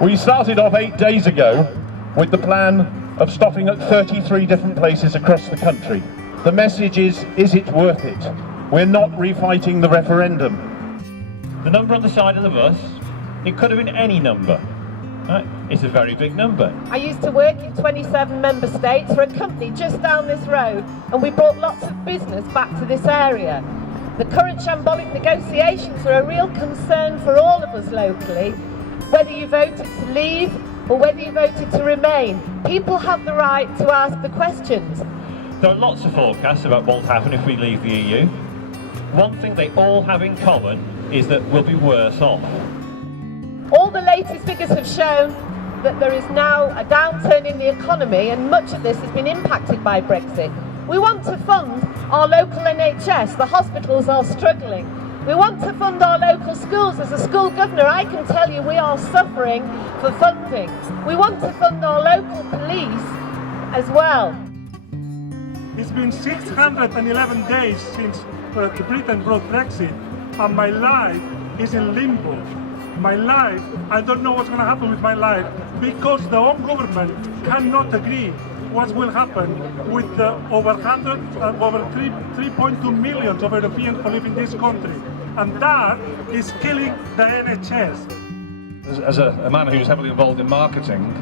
We started off 8 days ago with the plan of stopping at 33 different places across the country. The message is it worth it? We're not refighting the referendum. The number on the side of the bus, it could have been any number. Right? It's a very big number. I used to work in 27 member states for a company just down this road, and we brought lots of business back to this area. The current shambolic negotiations are a real concern for all of us locally. Whether you voted to leave or whether you voted to remain, people have the right to ask the questions. There are lots of forecasts about what will happen if we leave the EU. One thing they all have in common is that we'll be worse off. All the latest figures have shown that there is now a downturn in the economy, and much of this has been impacted by Brexit. We want to fund our local NHS, the hospitals are struggling. We want to fund our local schools. As a school governor, I can tell you we are suffering for funding. We want to fund our local police as well. It's been 611 days since Britain brought Brexit, and my life is in limbo. My life, I don't know what's going to happen with my life, because the home government cannot agree what will happen with the over 3.2 million of Europeans who live in this country. And that is killing the NHS. As a man who's heavily involved in marketing,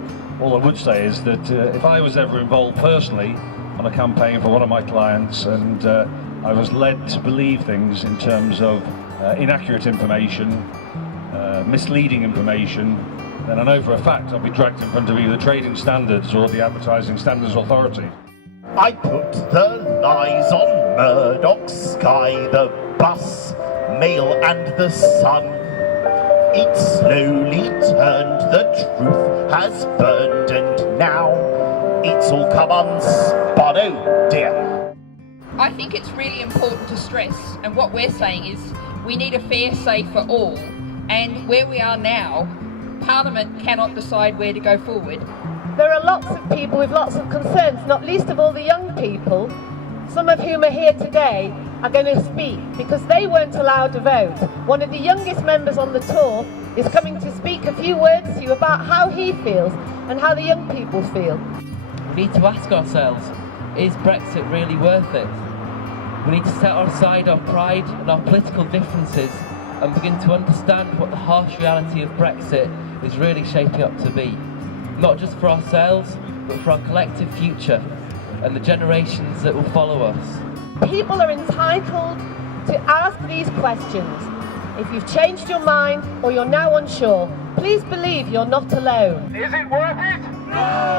all I would say is that if I was ever involved personally on a campaign for one of my clients and I was led to believe things in terms of inaccurate information, misleading information, then I know for a fact I'll be dragged in front of either the Trading Standards or the Advertising Standards Authority. I put the lies on Murdoch, Sky, the Bus, Mail and the Sun. It slowly turned, the truth has burned, and now it's all come unspun, oh dear. I think it's really important to stress, and what we're saying is we need a fair say for all, and where we are now, Parliament cannot decide where to go forward. There are lots of people with lots of concerns, not least of all the young people, some of whom are here today, are going to speak because they weren't allowed to vote. One of the youngest members on the tour is coming to speak a few words to you about how he feels and how the young people feel. We need to ask ourselves, is Brexit really worth it? We need to set aside our pride and our political differences and begin to understand what the harsh reality of Brexit is really shaping up to be. Not just for ourselves, but for our collective future and the generations that will follow us. People are entitled to ask these questions. If you've changed your mind or you're now unsure, please believe you're not alone. Is it worth it? No!